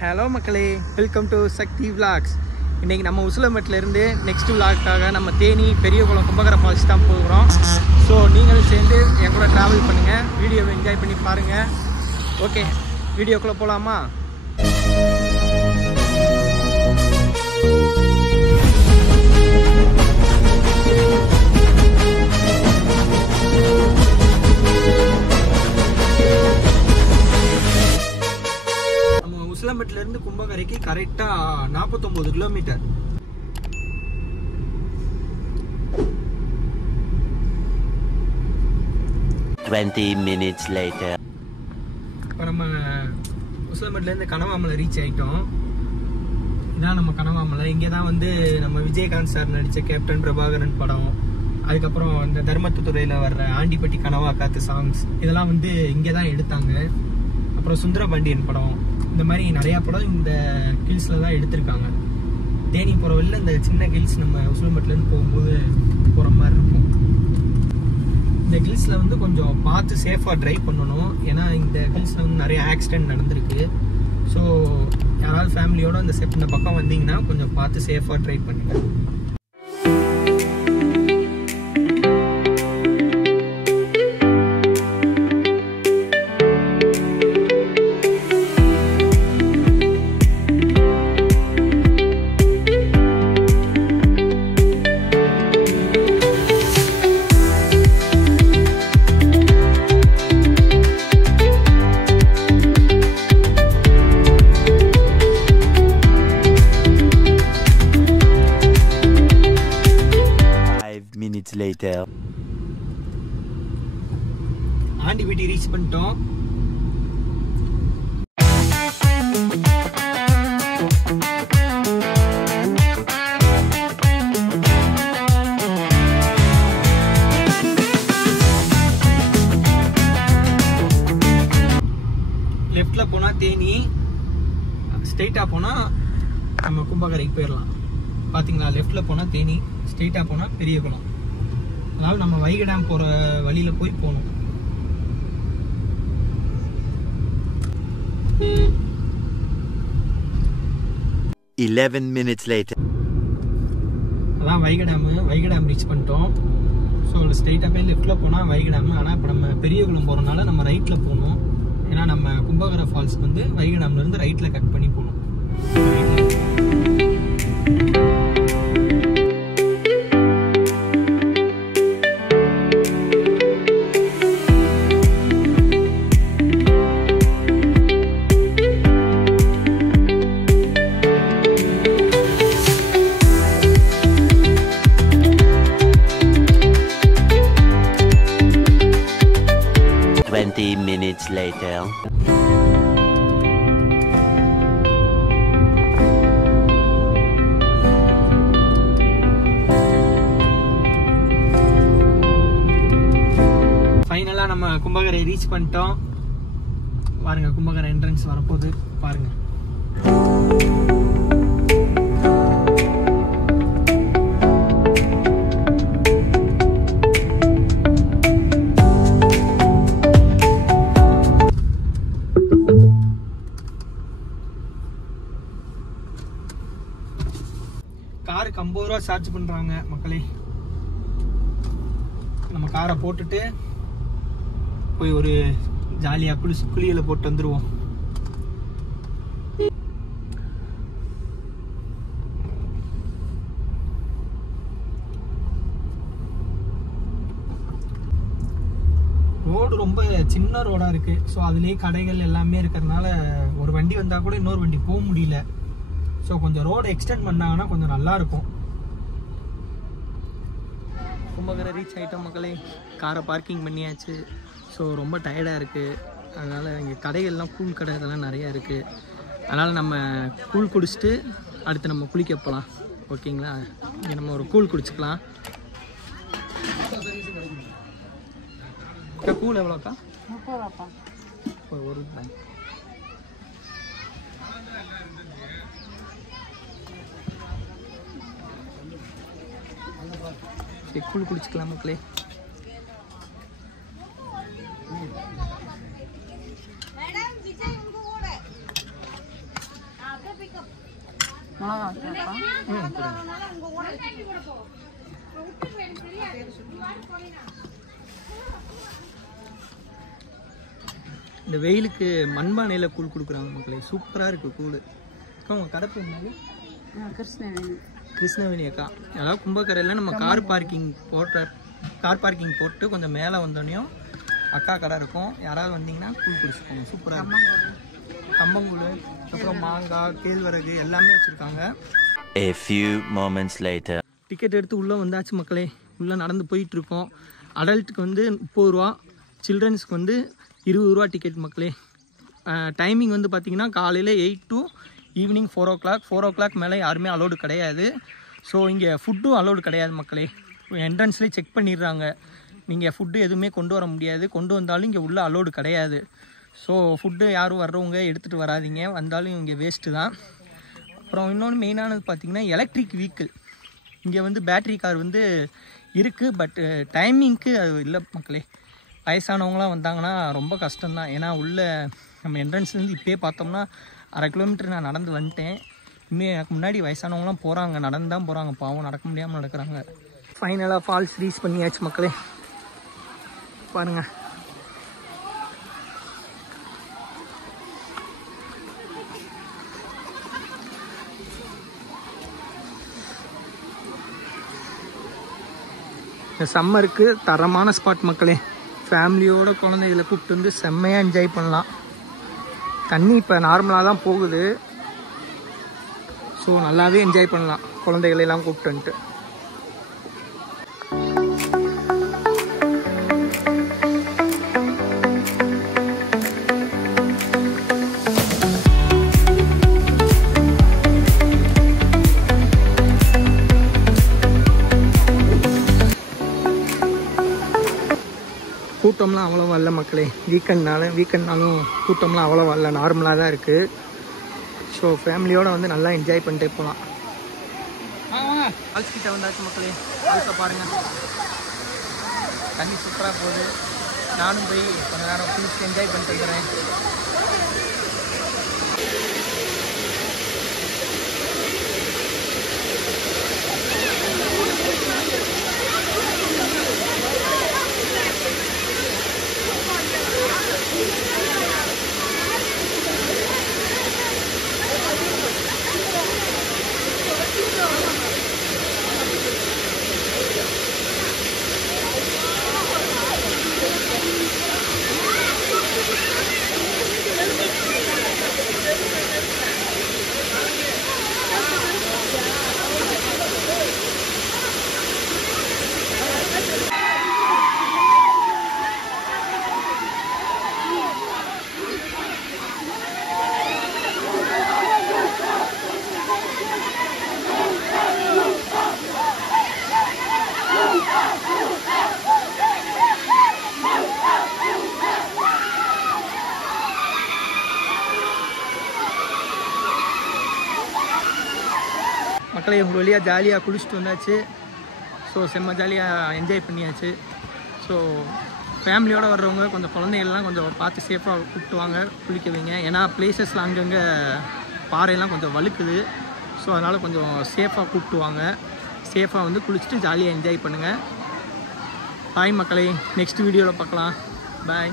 Hello மக்களே, welcome to Sakthi vlogs. இன்றைக்கி நம்ம உசிலம்பட்டிலேருந்து நெக்ஸ்ட் விலாக்காக நம்ம தேனி பெரியகுளம் கும்பகர ஃபால்ஸ் தான் போகிறோம். ஸோ நீங்களும் சேர்ந்து என் கூட ட்ராவல் பண்ணுங்கள், வீடியோவை என்ஜாய் பண்ணி பாருங்கள். ஓகே, வீடியோக்குள்ளே போகலாமா? உசிலம்பட்டிலேருந்து கும்பகரைக்கு கரெக்டாக 49 கிலோமீட்டர். இப்போ நம்ம உசிலம்பட்டிலேருந்து கனவாமலை ரீச் ஆகிட்டோம். இதான் நம்ம கனவாமலை. இங்கே தான் வந்து நம்ம விஜயகாந்த் சார் நடித்த கேப்டன் பிரபாகரன் படம், அதுக்கப்புறம் இந்த தர்மத்துறையில் வர்ற ஆண்டிப்பட்டி கனவா காத்து சாங்ஸ் இதெல்லாம் வந்து இங்கே தான் எடுத்தாங்க. அப்புறம் சுந்தரபாண்டியன் படம், இந்த மாதிரி நிறையா படம் இந்த ஹில்ஸில் தான் எடுத்திருக்காங்க. தேனி போகிற வழியில் இந்த சின்ன ஹில்ஸ் நம்ம உசிலம்பட்டிலேருந்து போகும்போது போகிற மாதிரி இருக்கும். இந்த ஹில்ஸில் வந்து கொஞ்சம் பார்த்து சேஃபாக ட்ரைவ் பண்ணணும். ஏன்னா இந்த ஹில்ஸில் வந்து நிறைய ஆக்சிடென்ட் நடந்திருக்கு. ஸோ யாராவது ஃபேமிலியோடு இந்த பக்கம் வந்தீங்கன்னா கொஞ்சம் பார்த்து சேஃபாக ட்ரைவ் பண்ணுங்கள். ஆண்டிப்பட்டி ரீச் பண்ணிட்டோம். லெஃப்ட்ல போனா தேனி, ஸ்ட்ரெயிட்டா போனா நம்ம கும்பகரைக்கு போயிடலாம். பாத்தீங்களா, லெஃப்ட்ல போனா தேனி, ஸ்ட்ரெயிட்டா போனா பெரியகுளம். அதாவது நம்ம வைகை டேம் போற வழியில போய் போகணும். அதான் வைகை டேம் ரீச் பண்ணிட்டோம். ஸோ ஸ்ட்ரெயிட்டாக போய் லெஃப்டில் போனால் வைகை டேம். ஆனால் இப்போ நம்ம பெரியகுளம் போகிறனால நம்ம ரைட்டில் போகணும். ஏன்னா நம்ம கும்பகர ஃபால்ஸ் வந்து வைகை டேம்லேருந்து ரைட்டில் கட் பண்ணி போகணும். ஃபைனலா நம்ம கும்பகரை ரீச் பண்ணிட்டோம். பாருங்க, கும்பகரை என்ட்ரன்ஸ் வரப்போகுது பாருங்க. காருக்கு 50 ரூபா சார்ஜ் பண்றாங்க மக்களே. நம்ம காரை போட்டுட்டு போய் ஒரு ஜாலியா குளியல போட்டு வந்துருவோம். ரோடு ரொம்ப சின்ன ரோடா இருக்கு. ஸோ அதுலேயே கடைகள் எல்லாமே இருக்கிறதுனால ஒரு வண்டி வந்தா கூட இன்னொரு வண்டி போக முடியல. ஸோ கொஞ்சம் ரோடு எக்ஸ்டெண்ட் பண்ணாங்கன்னா கொஞ்சம் நல்லா இருக்கும். கும்பகரை ரீச் ஆகிட்டோம் மக்களே. காரை பார்க்கிங் பண்ணியாச்சு. ஸோ ரொம்ப டயர்டாக இருக்குது. அதனால் இங்கே கடைகள்லாம் கூழ் கடை இதெல்லாம் நிறையா இருக்குது. அதனால் நம்ம கூழ் குடிச்சிட்டு அடுத்து நம்ம குளிக்க போகலாம். ஓகேங்களா? இங்கே நம்ம ஒரு கூழ் குடிச்சிக்கலாம். கூழ் எவ்வளோக்கா? 30 ரூபாப்பா. ஒரு ரூபாய். கூழ் குடிச்சிக்கலாம் மக்களே. இந்த வெயிலுக்கு மண்பானையில் கூழ் கொடுக்குறாங்க மக்களே. சூப்பராக இருக்குது கூழ். உங்கள் கடை பேர் கிருஷ்ணவேணி அக்கா. அதாவது கும்பக்கரையில் நம்ம கார் பார்க்கிங் போட்டு கொஞ்சம் மேலே வந்தோடனையும் அக்கா கடை இருக்கும். யாராவது வந்தீங்கன்னா கூழ் குடிச்சுக்கோங்க. சூப்பராக இருக்கும். கம்பங்கூழ், அப்புறம் மாங்காய், கேழ்வரகு எல்லாமே வச்சுருக்காங்க. A few moments later. Ticket எடுத்து உள்ளே வந்தாச்சு மக்களே. உள்ளே நடந்து போயிட்டுருக்கோம். அடல்ட்டுக்கு வந்து 30 ரூபா, சில்ட்ரன்ஸுக்கு வந்து 20 ரூபா டிக்கெட் மக்களே. டைமிங் வந்து பார்த்திங்கன்னா காலையில் 8 to ஈவினிங் 4 o'clock. 4 o'clock மேலே யாருமே அலோடு கிடையாது. ஸோ இங்கே ஃபுட்டும் அலோடு கிடையாது மக்களே. என்ட்ரன்ஸ்லேயே செக் பண்ணிடுறாங்க. நீங்கள் ஃபுட்டு எதுவுமே கொண்டு வர முடியாது. கொண்டு வந்தாலும் இங்கே உள்ள அலோடு கிடையாது. ஸோ ஃபுட்டு யாரும் வர்றவங்க எடுத்துகிட்டு வராதிங்க. வந்தாலும் இங்கே வேஸ்ட்டு தான். அப்புறம் இன்னொன்று மெயினானது பார்த்திங்கன்னா எலக்ட்ரிக் வெஹிக்கிள். இங்கே வந்து பேட்ரி கார் வந்து இருக்குது. பட் டைமிங்க்கு அது இல்லை மக்களே. வயசானவங்களாம் வந்தாங்கன்னா ரொம்ப கஷ்டம்தான். ஏன்னா உள்ள நம்ம என்ட்ரன்ஸ்லேருந்து இப்போயே பார்த்தோம்னா 1/2 கிலோமீட்டர் நான் நடந்து வந்துட்டேன். இனிமேல் எனக்கு முன்னாடி வயசானவங்களாம் போகிறாங்க, நடந்து தான் போகிறாங்க. பாவம், நடக்க முடியாமல் நடக்கிறாங்க. ஃபைனலாக ஃபால்ஸ் ரீச் பண்ணியாச்சு மக்களே. பாருங்கள், இந்த சம்மருக்கு தரமான ஸ்பாட் மக்களே. ஃபேமிலியோட குழந்தைகளை கூப்பிட்டு வந்து செம்மையாக என்ஜாய் பண்ணலாம். தண்ணி இப்போ நார்மலாக தான் போகுது. ஸோ நல்லாவே என்ஜாய் பண்ணலாம் குழந்தைகளெல்லாம் கூப்பிட்டு வந்துட்டு. கூட்டம்லாம் அவ்வளோவா இல்லை மக்களே. வீக்கெண்ட்னாலும் கூட்டம்லாம் அவ்வளோவா இல்லை, நார்மலாக தான் இருக்குது. ஸோ ஃபேமிலியோடு வந்து நல்லா என்ஜாய் பண்ணிட்டே போகலாம். ஃபால்ஸ் கிட்ட வந்தாச்சு மக்களே. ஃபால்ஸை பாருங்கள், தண்ணி சூப்பராக போகுது. நானும் போய் கொஞ்ச நேரம் குளிச்சு என்ஜாய் பண்ணிட்டு வந்துடுறேன். மக்களே, உங்கள் வழியாக ஜாலியாக குளிச்சுட்டு வந்தாச்சு. ஸோ செம்ம ஜாலியாக என்ஜாய் பண்ணியாச்சு. ஸோ ஃபேமிலியோடு வர்றவங்க கொஞ்சம் குழந்தைகள்லாம் கொஞ்சம் பார்த்து சேஃபாக கூப்பிட்டு வாங்க, குளிக்க வைங்க. ஏன்னா பிளேசஸில் அங்கங்கே பாறையெல்லாம் கொஞ்சம் வழுக்குது. ஸோ அதனால் கொஞ்சம் சேஃபாக கூப்பிட்டு வாங்க. சேஃபாக வந்து குளிச்சுட்டு ஜாலியாக என்ஜாய் பண்ணுங்கள். பாய் மக்களே, நெக்ஸ்ட் வீடியோவில் பார்க்கலாம். பாய்.